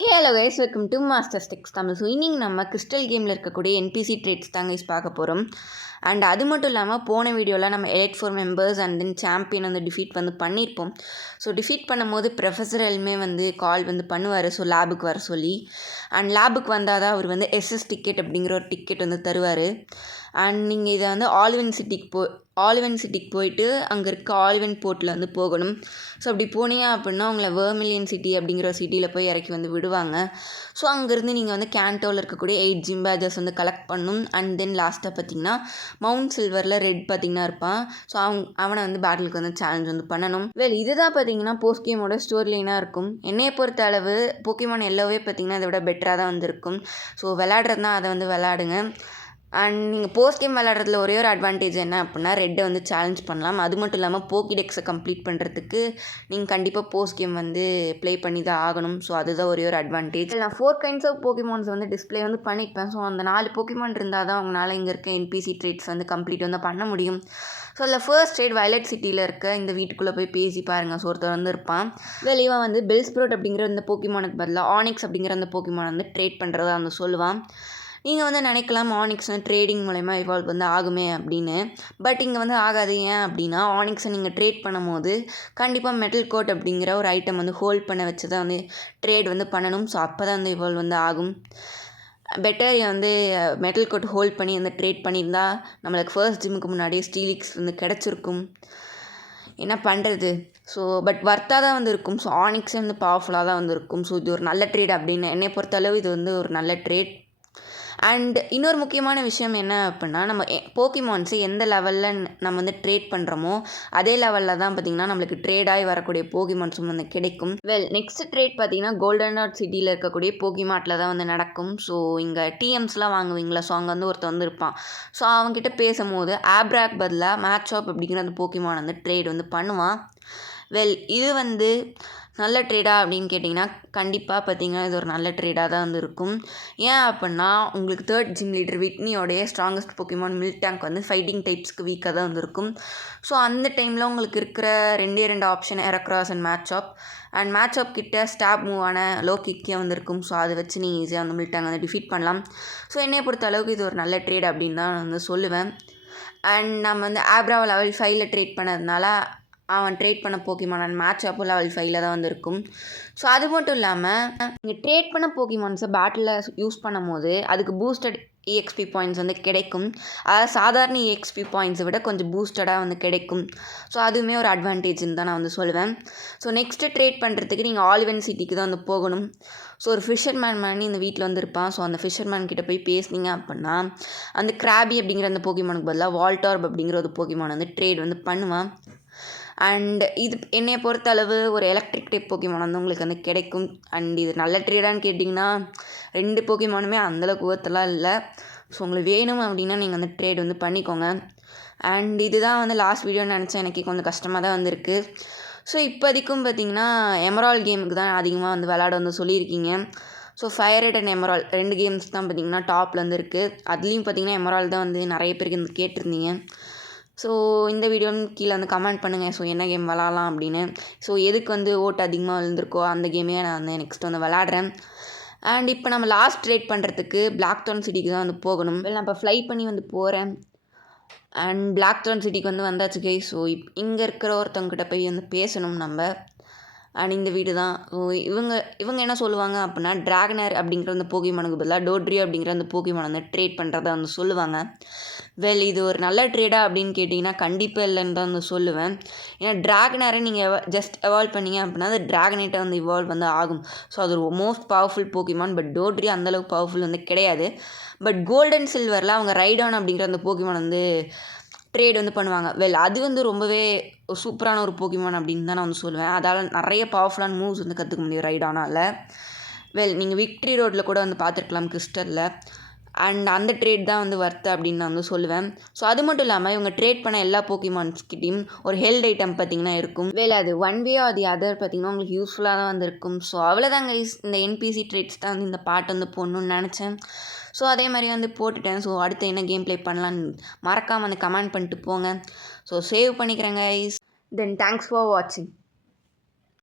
Hello guys, welcome to master sticks Tamil. So இன்னைக்கு நம்ம crystal கேமில் இருக்கக்கூடிய என்பிசி ட்ரேட்ஸ் தான் கைஸ் பார்க்க போகிறோம். அண்ட் அது மட்டும் இல்லாமல் போன வீடியோவில் நம்ம 4 மெம்பர்ஸ் அண்ட் தென் சாம்பியன் வந்து டிஃபீட் வந்து பண்ணியிருப்போம். ஸோ டிஃபீட் பண்ணும்போது ப்ரொஃபஸர் எல்மே வந்து கால் வந்து பண்ணுவார், ஸோ லேபுக்கு வர சொல்லி. அண்ட் லேபுக்கு வந்தால் தான் அவர் வந்து எஸ்எஸ் டிக்கெட் அப்படிங்கிற ஒரு டிக்கெட் வந்து தருவார். அண்ட் நீங்கள் இதை வந்து ஆலிவன் சிட்டிக்கு போயிட்டு அங்கே இருக்க ஆலிவன் போர்ட்டில் வந்து போகணும். ஸோ அப்படி போனீங்க அப்படின்னா உங்களை வெர்மிலியன் சிட்டி அப்படிங்கிற ஒரு சிட்டியில் போய் இறக்கி வந்து விடுவாங்க. ஸோ அங்கேருந்து நீங்கள் வந்து கேண்டோவில் இருக்கக்கூடிய 8 ஜிம் பேஜஸ் வந்து கலெக்ட் பண்ணணும். அண்ட் தென் லாஸ்ட்டாக பார்த்தீங்கன்னா மவுண்ட் சில்வரில் ரெட் பார்த்திங்கன்னா இருப்பான். ஸோ அவனை வந்து பேட்டிலுக்கு வந்து சேலஞ்ச் வந்து பண்ணணும். இதுதான் பார்த்தீங்கன்னா போஸ்ட் கேமோட ஸ்டோரி லைனாக இருக்கும். என்னையை பொறுத்த அளவு போக்கிமான் எல்லோவே பார்த்தீங்கன்னா இதை விட பெட்டராக தான் வந்து இருக்கும். ஸோ விளையாடுறதுனா அதை வந்து விளையாடுங்க. அண்ட் நீங்கள் போஸ்ட் கேம் விளையாடுறதுல ஒரே ஒரு அட்வான்டேஜ் என்ன அப்படின்னா ரெட்டை வந்து சேலஞ்ச் பண்ணலாம். அது மட்டும் இல்லாமல் போக்கிடெக்ஸை கம்ப்ளீட் பண்ணுறதுக்கு நீங்கள் கண்டிப்பாக போஸ்ட் கேம் வந்து ப்ளே பண்ணி தான் ஆகணும். ஸோ அதுதான் ஒரே ஒரு அட்வான்டேஜ். நான் 4 கைண்ட்ஸ் ஆஃப் போக்கிமான்ஸ் வந்து டிஸ்பிளே வந்து பண்ணியிருப்பேன். ஸோ அந்த 4 போக்கிமான் இருந்தால் தான் அவங்களால இங்கே இருக்க என்பிசி ட்ரேட்ஸ் வந்து கம்ப்ளீட் வந்து பண்ண முடியும். ஸோ அதில் ஃபர்ஸ்ட் ட்ரேட் வயலட் சிட்டியில் இருக்க இந்த வீட்டுக்குள்ளே போய் பேசி பாருங்கள். ஸோ ஒருத்தர் வந்து இருப்பான். இவன் வந்து பெல்ஸ்ப்ரோட் அப்படிங்கிற இந்த போக்கிமானுக்கு பதிலாக ஆனிக்ஸ் அப்படிங்கிற அந்த போக்கிமான் வந்து ட்ரேட் பண்ணுறதா வந்து சொல்லுவான். நீங்கள் வந்து நினைக்கலாம் ஆனிக்ஸ் வந்து ட்ரேடிங் மூலமா இவால்வ் வந்து ஆகுமே அப்படின்னு. பட் இங்கே வந்து ஆகாது. ஏன் அப்படின்னா ஆனிக்ஸை நீங்கள் ட்ரேட் பண்ணும் போது கண்டிப்பாக மெட்டல் கோட் அப்படிங்கிற ஒரு ஐட்டம் வந்து ஹோல்ட் பண்ண வச்சு தான் வந்து ட்ரேட் வந்து பண்ணணும். ஸோ அப்போ தான் வந்து இவால்வ் வந்து ஆகும். பெட்டர் வந்து மெட்டல் கோட் ஹோல்ட் பண்ணி வந்து ட்ரேட் பண்ணியிருந்தா நம்மளுக்கு ஃபர்ஸ்ட் ஜிம்முக்கு முன்னாடியே ஸ்டீலிக்ஸ் வந்து கிடச்சிருக்கும். என்ன பண்ணுறது? ஸோ பட் வர்த்தாக தான் வந்து இருக்கும். ஸோ ஆனிக்ஸே வந்து பவர்ஃபுல்லாக தான் வந்து இருக்கும். ஸோ இது ஒரு நல்ல ட்ரேட் அப்படின்னு என்னை பொறுத்தளவு இது வந்து ஒரு நல்ல ட்ரேட். அண்ட் இன்னொரு முக்கியமான விஷயம் என்ன அப்படின்னா நம்ம போக்கிமான்ஸை எந்த லெவலில் நம்ம வந்து ட்ரேட் பண்ணுறோமோ அதே லெவலில் தான் பார்த்திங்கன்னா நம்மளுக்கு ட்ரேடாகி வரக்கூடிய போக்கிமான்ஸும் வந்து கிடைக்கும். நெக்ஸ்ட் ட்ரேட் பார்த்திங்கன்னா கோல்டன் டாட் சிட்டியில் இருக்கக்கூடிய போக்கிமார்ட்டில் தான் வந்து நடக்கும். ஸோ இங்கே டிஎம்ஸ்லாம் வாங்குவீங்களா? ஸோ அங்கே வந்து ஒருத்தர் வந்து இருப்பான். ஸோ அவங்ககிட்ட பேசும்போது ஆப்ராக் பதிலாக மேட்ச்அப் அப்படிங்கிற அந்த போக்கிமான் வந்து ட்ரேட் வந்து பண்ணுவான். இது வந்து நல்ல ட்ரேடா அப்படின்னு கேட்டிங்கன்னா கண்டிப்பாக பார்த்திங்கன்னா இது ஒரு நல்ல ட்ரேடாக தான் வந்து இருக்கும். ஏன் அப்படின்னா உங்களுக்கு 3rd ஜிம் லீடர் விட்னியோடைய ஸ்ட்ராங்கஸ்ட் போக்கிமான் மில்டாங்க் வந்து ஃபைட்டிங் டைப்ஸ்க்கு வீக்காக தான் வந்து இருக்கும். ஸோ அந்த டைமில் உங்களுக்கு இருக்கிற 2 ஆப்ஷன் எரக்ராஸ் அண்ட் மேட்ச்அப் கிட்ட ஸ்டாப் மூவான லோ கிக்கே வந்து இருக்கும். ஸோ அதை வச்சு நீங்கள் ஈஸியாக வந்து மில்டாங்க் வந்து டிஃபீட் பண்ணலாம். ஸோ என்னையை பொறுத்த அளவுக்கு இது ஒரு நல்ல ட்ரேட் அப்படின்னு தான் நான் வந்து சொல்லுவேன். அண்ட் நம்ம வந்து ஆப்ராவை லெவல் 5ல் ட்ரேட் பண்ணதுனால அவன் ட்ரேட் பண்ண போக்கிமான் அண்ட் மேட்ச்அப்பும் லெவல் 5ல் தான் வந்து இருக்கும். ஸோ அது மட்டும் இல்லாமல் நீங்கள் ட்ரேட் பண்ண போக்கிமான்ஸை பேட்டிலில் யூஸ் பண்ணும் போது அதுக்கு பூஸ்டட் EXP பாயிண்ட்ஸ் வந்து கிடைக்கும். அதாவது சாதாரண EXP பாயிண்ட்ஸை விட கொஞ்சம் பூஸ்டடாக வந்து கிடைக்கும். ஸோ அதுவுமே ஒரு அட்வான்டேஜ்னு தான் நான் வந்து சொல்லுவேன். ஸோ நெக்ஸ்ட்டு ட்ரேட் பண்ணுறதுக்கு நீங்கள் ஆலிவன் சிட்டிக்கு தான் வந்து போகணும். ஸோ ஒரு ஃபிஷர்மேன் இந்த வீட்டில் வந்து இருப்பான். ஸோ அந்த ஃபிஷர்மேன் கிட்ட போய் பேசுனீங்க அப்படின்னா அந்த கிராபி அப்படிங்கிற அந்த போக்கிமானுக்கு பதிலாக வால்டார்ப் அப்படிங்கிற ஒரு போக்கிமான் வந்து ட்ரேட் வந்து பண்ணுவான். அண்ட் இது என்னையை பொறுத்தளவு ஒரு எலக்ட்ரிக் டைப் போக்கிமான் வந்து உங்களுக்கு வந்து கிடைக்கும். அண்ட் இது நல்ல ட்ரேடான்னு கேட்டிங்கன்னா 2 போக்கிமானுமே அந்தளவுக்கு ஒர்த்தெல்லாம் இல்லை. ஸோ உங்களுக்கு வேணும் அப்படின்னா நீங்கள் வந்து ட்ரேட் வந்து பண்ணிக்கோங்க. அண்ட் இதுதான் வந்து லாஸ்ட் வீடியோன்னு நினச்சேன். எனக்கு கொஞ்சம் கஷ்டமாக தான் வந்திருக்கு. ஸோ இப்போதைக்கும் பார்த்திங்கன்னா எமரால்ட் கேமுக்கு தான் அதிகமாக வந்து விளையாட வந்து சொல்லியிருக்கீங்க. So fire red and emerald 2 games தான் பார்த்திங்கன்னா டாப்பில் வந்து இருக்குது. அதுலேயும் பார்த்திங்கன்னா எமரால்ட் தான் வந்து நிறைய பேருக்கு வந்து கேட்டிருந்தீங்க. ஸோ இந்த வீடியோன்னு கீழே வந்து கமெண்ட் பண்ணுங்கள். ஸோ என்ன கேம் விளாட்லாம் அப்படின்னு. ஸோ எதுக்கு வந்து ஓட்டு அதிகமாக விழுந்திருக்கோ அந்த கேமே நான் வந்து நெக்ஸ்ட் வந்து விளாட்றேன். அண்ட் இப்போ நம்ம லாஸ்ட் ட்ரேட் பண்ணுறதுக்கு பிளாக்தோர்ன் சிட்டிக்கு தான் வந்து போகணும். நான் இப்போ ஃப்ளை பண்ணி வந்து போகிறேன். அண்ட் பிளாக்தோர்ன் சிட்டிக்கு வந்து வந்தாச்சு கை. ஸோ இங்கே இருக்கிற ஒருத்தவங்கிட்ட போய் வந்து பேசணும் நம்ம. அண்ட் இந்த வீடு தான். ஸோ இவங்க என்ன சொல்லுவாங்க அப்படின்னா ட்ராகனர் அப்படிங்கிற அந்த போக்கிமானுக்கு பதிலாக டோட்ரியோ அப்படிங்கிற அந்த போக்கிமான் வந்து ட்ரேட் பண்ணுறத வந்து சொல்லுவாங்க. இது ஒரு நல்ல ட்ரேடா அப்படின்னு கேட்டிங்கன்னா கண்டிப்பாக இல்லைன்னு தான் வந்து சொல்லுவேன். ஏன்னா ட்ராகனரை நீங்கள் ஜஸ்ட் எவால்வ் பண்ணிங்க அப்படின்னா அது ட்ராகனேட்டை வந்து இவால்வ் வந்து ஆகும். ஸோ அது ஒரு மோஸ்ட் பவர்ஃபுல் போக்கிமான். பட் டோட்ரியோ அந்தளவுக்கு பவர்ஃபுல் வந்து கிடையாது. பட் கோல்டன் சில்வரில் அவங்க ரைடான் அப்படிங்கிற அந்த போக்கிமான் வந்து ட்ரேட் வந்து பண்ணுவாங்க. அது வந்து ரொம்பவே சூப்பரான ஒரு போக்கிமான் அப்படின்னு தான் நான் வந்து சொல்லுவேன். அதால் நிறைய பவர்ஃபுல்லான மூவ்ஸ் வந்து கற்றுக்க முடியும் ரைடானால். நீங்கள் விக்ட்ரி ரோட்டில் கூட வந்து பார்த்துருக்கலாம் கிறிஸ்டலில். அண்ட் அந்த ட்ரேட் தான் வந்து வர்த்து அப்படின்னு நான் வந்து சொல்லுவேன். ஸோ அது மட்டும் இல்லாமல் இவங்க ட்ரேட் பண்ண எல்லா போக்கிமான்ஸ்கிட்டையும் ஒரு ஹெல்த் ஐட்டம் பார்த்திங்கன்னா இருக்கும். அது one way or the other பார்த்திங்கன்னா உங்களுக்கு யூஸ்ஃபுல்லாக தான் வந்து இருக்கும். ஸோ அவ்வளோதாங்க இந்த என்பிசி ட்ரேட்ஸ் தான் வந்து இந்த பாட்டு வந்து போடணுன்னு நினச்சேன். ஸோ அதே மாதிரி வந்து போட்டுட்டேன். ஸோ அடுத்து என்ன கேம் ப்ளே பண்ணலான்னு மறக்காமல் வந்து கமெண்ட் பண்ணிட்டு போங்க. ஸோ சேவ் பண்ணிக்கிறேங்க கைஸ். தென் தேங்க்ஸ் ஃபார் வாட்சிங்.